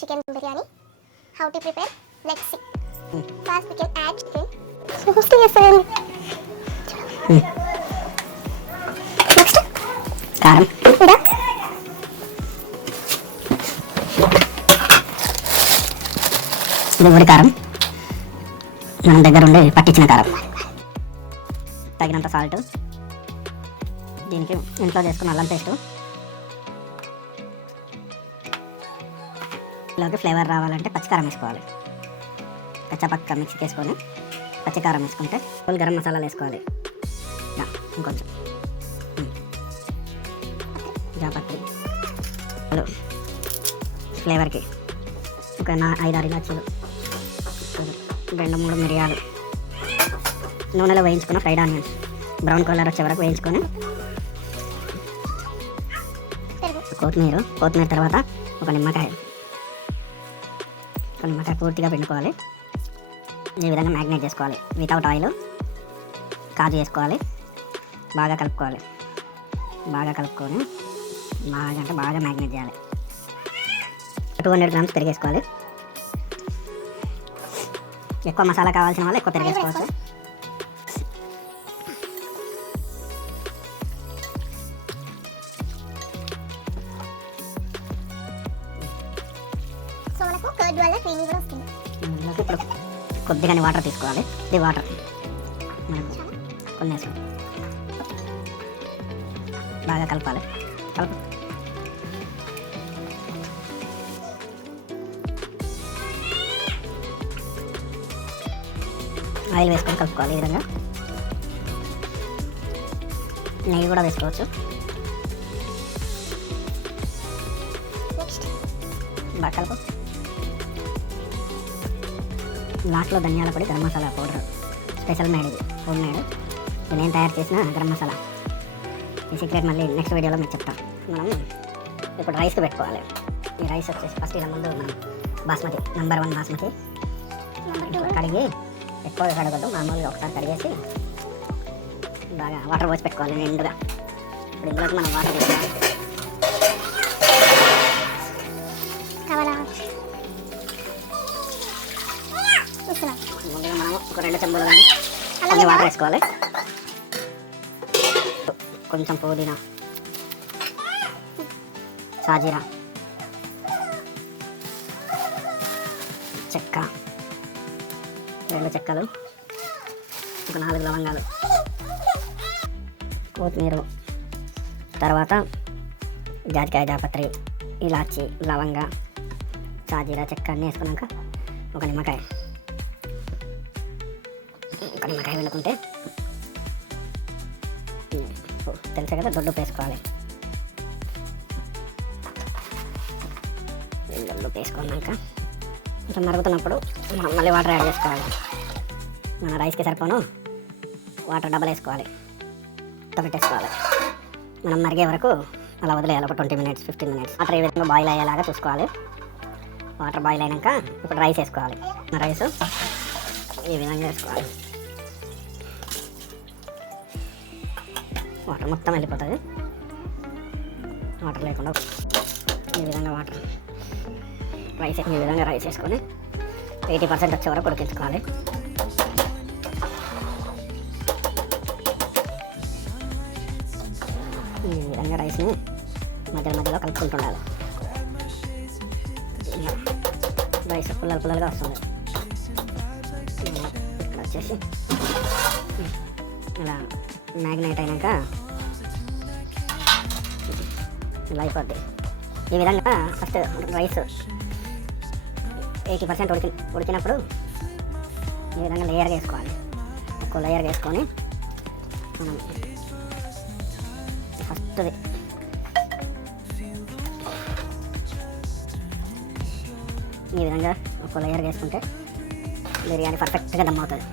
chicken biryani. How to prepare? Let's see. First we can add chicken. Mostly yes sir. Next. కారం Ida. ఇది ఉడి కారం, మన దగ్గర ఉండే పట్టించిన కారం. తగినంత సాల్ట్, దీనికి ఇంట్లో చేసుకున్న అల్లం పేస్టు, ఇలాగే ఫ్లేవర్ రావాలంటే పచ్చికారం వేసుకోవాలి. కచ్చపక్క మిక్సీకి వేసుకొని పచ్చికారం వేసుకుంటే ఫుల్ గరం మసాలాలు వేసుకోవాలి. ఇంకొంచెం జాపత్రి ఫ్లేవర్కి ఒక 5-6 ఇలాచీలు, 2-3 మిరియాలు, నూనెలో వేయించుకున్న ఫ్రైడ్ ఆనియన్స్ బ్రౌన్ కలర్ వచ్చే వరకు వేయించుకొని, కొత్తిమీర తర్వాత ఒక నిమ్మకాయ పూర్తిగా పిండుకోవాలి. ఈ విధంగా మ్యాగ్నేట్ చేసుకోవాలి. వితౌట్ ఆయిల్ కాజు వేసుకోవాలి. బాగా కలుపుకొని బాగా మ్యాగ్నేట్ చేయాలి. 200 గ్రామ్స్ పెరుగు వేసుకోవాలి. ఎక్కువ మసాలా కావాల్సిన వాళ్ళు ఎక్కువ పెరుగు వేసుకోవచ్చు. సో మనకు కర్డ్ వల్ల క్రీమీ కూడా వస్తుంది. ఇప్పుడు కొద్దిగానే వాటర్ తీసుకోవాలి. ఇది వాటర్ కొన్ని వేసుకోవాలి. బాగా కలపాలి. ఆయిల్ వేసుకొని కలుపుకోవాలి. ఈ విధంగా నెయ్యి కూడా వేసుకోవచ్చు. నెక్స్ట్ బాగా కలుపు. లాస్ట్లో ధనియాల పొడి, garam masala powder special made, ఇది హోమ్ మేడ్. నేను తయారు చేసిన గరం మసాలా. ఈ సీక్రెట్ మళ్ళీ నెక్స్ట్ వీడియోలో మీకు చెప్తాను. మనం ఇప్పుడు రైస్కి పెట్టుకోవాలి. ఈ రైస్ వచ్చేసి ఫస్ట్ ఇలా ముందు మనం బాస్మతి నెంబర్ 1 బాస్మతి కడిగి, ఎక్కువగా కడగద్దు, మామూలుగా ఒకసారి కడిగేసి బాగా వాటర్ పోసి పెట్టుకోవాలి నిండుగా. ఇప్పుడు ఇందులోకి మనం వాటర్ వేసుకోవాలి. కావాలా ఇస్తున్నా. ముందుగా మనం ఒక 2 చెంబులు కానీ కొన్ని వాటర్ వేసుకోవాలి. కొంచెం పుదీనా, సాజీరా, చెక్క, 2 చెక్కలు, ఒక 4 లవంగాలు, కొత్తిమీర, తర్వాత జాజికాయ, జాపత్రి, ఇలాచి, లవంగా, సాజీరా, చెక్క అన్నీ వేసుకున్నాక ఒక నిమ్మకాయ పిండుకుంటే తెలుసే కదా, దొడ్డు వేసుకోవాలి. దొడ్డు వేసుకున్నాక కొంచెం మరుగుతున్నప్పుడు మనం మళ్ళీ వాటర్ యాడ్ చేసుకోవాలి. మన రైస్కి సరిపోను వాటర్ డబల్ వేసుకోవాలి. పెట్టేసుకోవాలి. మనం మరిగే వరకు అలా వదిలేయాలి. ఒక 20 మినిట్స్ 15 మినిట్స్. వాటర్ ఈ విధంగా బాయిల్ అయ్యేలాగా చూసుకోవాలి. వాటర్ బాయిల్ అయినాక ఇప్పుడు రైస్ వేసుకోవాలి. రైస్ ఈ విధంగా వేసుకోవాలి. వాటర్ మొత్తం వెళ్ళిపోతుంది. వాటర్ లేకుండా ఈ విధంగా రైస్ వేసుకొని 80% వచ్చే వరకు ఉడికించుకోవాలి. ఈ విధంగా రైస్ని మధ్యలో కలుపుకుంటుండాలి. రైస్ పుల్లలుగా వస్తుంది. ఇక్కడ వచ్చేసి ఇలా మ్యాగ్నేట్ అయినాక ఇలా అయిపోద్ది. ఈ విధంగా ఫస్ట్ రైస్ 80% ఉడికినప్పుడు ఈ విధంగా లేయర్గా వేసుకోవాలి. ఒక్కో లేయర్గా వేసుకొని మనం ఫస్ట్ది ఈ విధంగా ఒక్కో లేయర్గా వేసుకుంటే బిర్యానీ పర్ఫెక్ట్గా దమ్ అవుతుంది.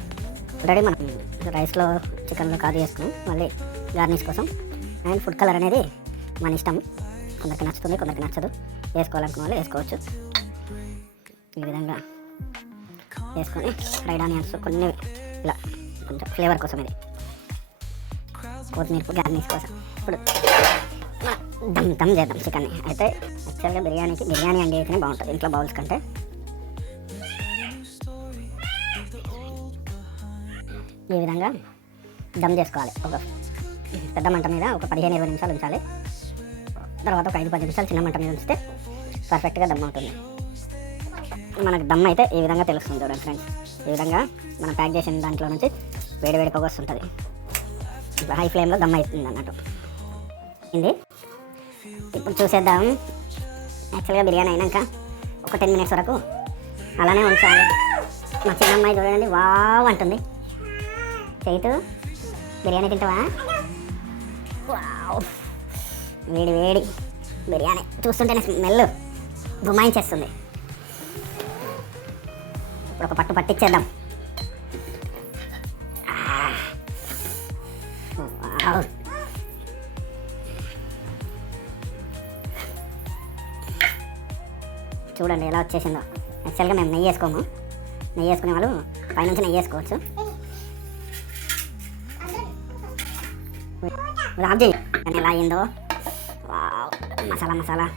ఆల్రెడీ మనం రైస్లో చికెన్లో కాజు వేసుకుని మళ్ళీ గార్నిష్ కోసం. అండ్ ఫుడ్ కలర్ అనేది మన ఇష్టం, కొందరికి నచ్చుతుంది, కొందరికి నచ్చదు. వేసుకోవాలనుకున్న వాళ్ళు వేసుకోవచ్చు. ఈ విధంగా వేసుకొని ఫ్రైడ్ ఆనియన్స్ కొన్ని ఇలా కొంచెం ఫ్లేవర్ కోసం, ఇది కొత్తిమీర గార్నిష్ కోసం. ఇప్పుడు దమ్ చేద్దాం చికెన్ని. అయితే యాక్చువల్గా బిర్యానీ అండి అయితేనే బాగుంటుంది ఇంట్లో బౌల్స్ కంటే. ఈ విధంగా దమ్ చేసుకోవాలి. ఒక పెద్ద మంట మీద ఒక 15-20 నిమిషాలు ఉంచాలి. తర్వాత ఒక 5-10 నిమిషాలు చిన్న మంట మీద ఉంచితే పర్ఫెక్ట్గా దమ్ అవుతుంది. మనకు దమ్ అయితే ఈ విధంగా తెలుస్తుంది చూడండి ఫ్రెండ్స్. ఈ విధంగా మనం ప్యాక్ చేసిన దాంట్లో నుంచి వేడి పొగ వస్తుంటుంది. హై ఫ్లేమ్లో దమ్ అవుతుంది అన్నట్టు. ఇది ఇప్పుడు చూసేద్దాం. యాక్చువల్గా బిర్యానీ అయినాక ఒక 10 మినిట్స్ వరకు అలానే ఉంచాలి. మా చిన్న అమ్మాయి చూడండి వావ్ అంటుంది. చైతు బిర్యానీ తింటావా? వావ్ వేడి బిర్యానీ చూస్తుంటేనే స్మెల్ గుమాయించేస్తుంది. ఇప్పుడు ఒక పట్టించేద్దాం. చూడండి ఎలా వచ్చేసిందో. యాక్చువల్గా మేము నెయ్యి వేసుకోము. నెయ్యి వేసుకునే వాళ్ళు పైనుంచి నెయ్యి వేసుకోవచ్చు. రాజీ ఎలా అయిందో. మసాలా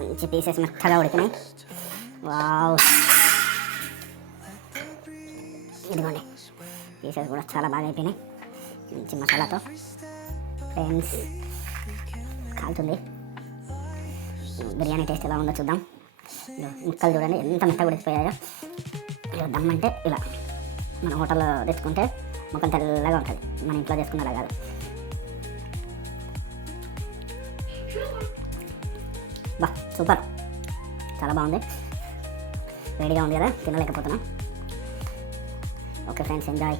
మంచి పీసెస్ మెత్తగా ఉడికినాయి. వావ్ ఇదిగోండి పీసెస్ కూడా చాలా బాగా అయిపోయినాయి మంచి మసాలాతో. ఫ్రెండ్స్ కాలుతుంది. బిర్యానీ టేస్ట్ ఎలా ఉందో చూద్దాం. ముక్కలు చూడండి ఎంత మెత్తగా ఉడికిపోయాయో. దమ్ అంటే ఇలా మన హోటల్లో తెచ్చుకుంటే ముక్కలు తెల్లగా ఉంటుంది. మన ఇంట్లో చేసుకున్నలా కాదు. బా సూపర్, చాలా బాగుంది. వేడిగా ఉంది కదా, తినలేకపోతున్నాం. Okay friends, enjoy.